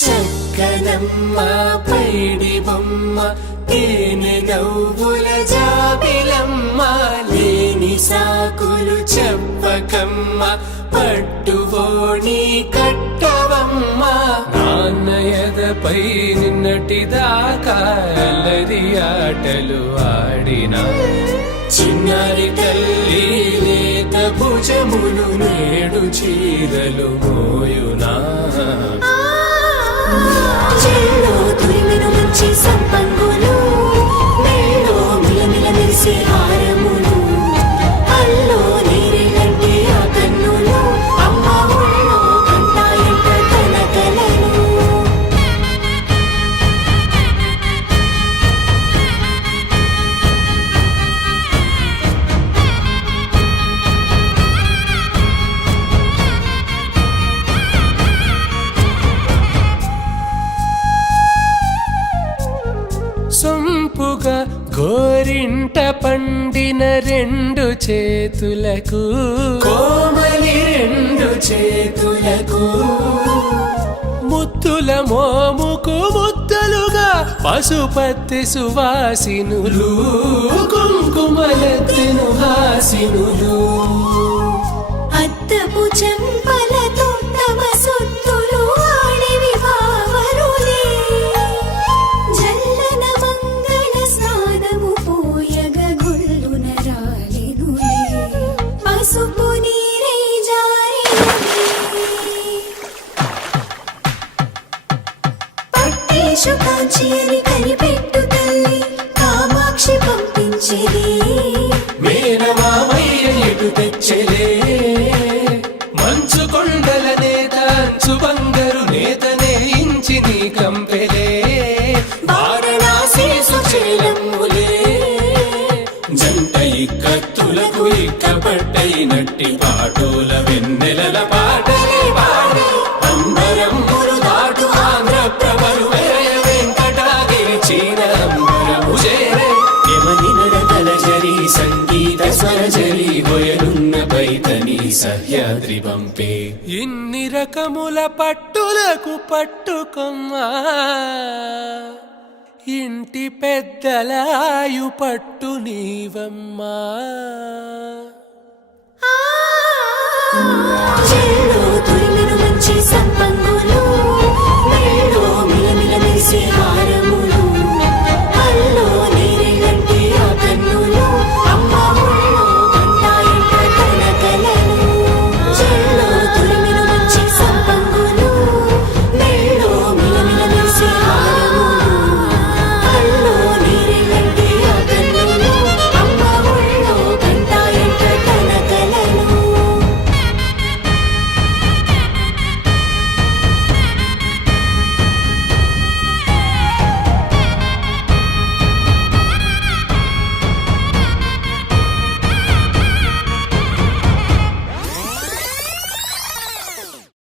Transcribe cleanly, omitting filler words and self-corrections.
చక్కనమ్మ పైడి బొమ్మ తేనె నవ్వుల జాబిలమ్మ లేని సాకులు చెప్పకమ్మ పట్టువోణి కట్టవమ్మ నాన్నయదపై నిన్నటిదాకా అల్లరి ఆటలు ఆడినా చిన్నారి తల్లి లేత భుజములు నేడు చీరలు మోయునా చెల్లో తురిమిన మంచి సంపంగులు మెల్లో మిలమిల మెరిసే హారములు అల్లో నీరెళ్ళంటే ఆ కన్నులు అమ్మ ఒళ్ళో కంటాయంట తన కలలు సొంపుగా గోరింట పండిన రెండు చేతులకు కోమలి రెండు చేతులకు ముద్దుల మోముకు ముద్దలుగా పశుపతి సువాసినులు కుంకుమలెత్తెను హాసినులు అద్దపు చెంపలతో తమ సొత్తులు ఆడివి బావరులే జల్లన మంగళ స్నానము పోయగ గొల్లున రాలినులే పసుపు నీరై జారినులే పట్టేషు కాంచి అని కనిపెట్టు తల్లి కామాక్షి పంపించేది మేనమామయ్య ఎటు తెచ్చలే మంచు కొండల నేత అంచు బంగారు నేతనే ఇంచి నీ కంపెలే వారణాసి సుచేలమ్ములే జంట ఇక్కత్తులకు ఇక్కపట్టైనట్టి పాటోల వెన్నెలల పాటలే పాడే అంబరమ్ములు దాటు ఆంధ్ర ప్రభలు వేయ వెంకటాగిరి చీర అంబరము చేరే యమని నడకల జరి సంగీత స్వర జరి గొయలున్న పైతని సహ్యాద్రి పంపే ఇన్ని రకముల పట్టులకు పట్టుకొమ్మా ఇంటి పెద్దలాయు పట్టు నీవమ్మా చెల్లో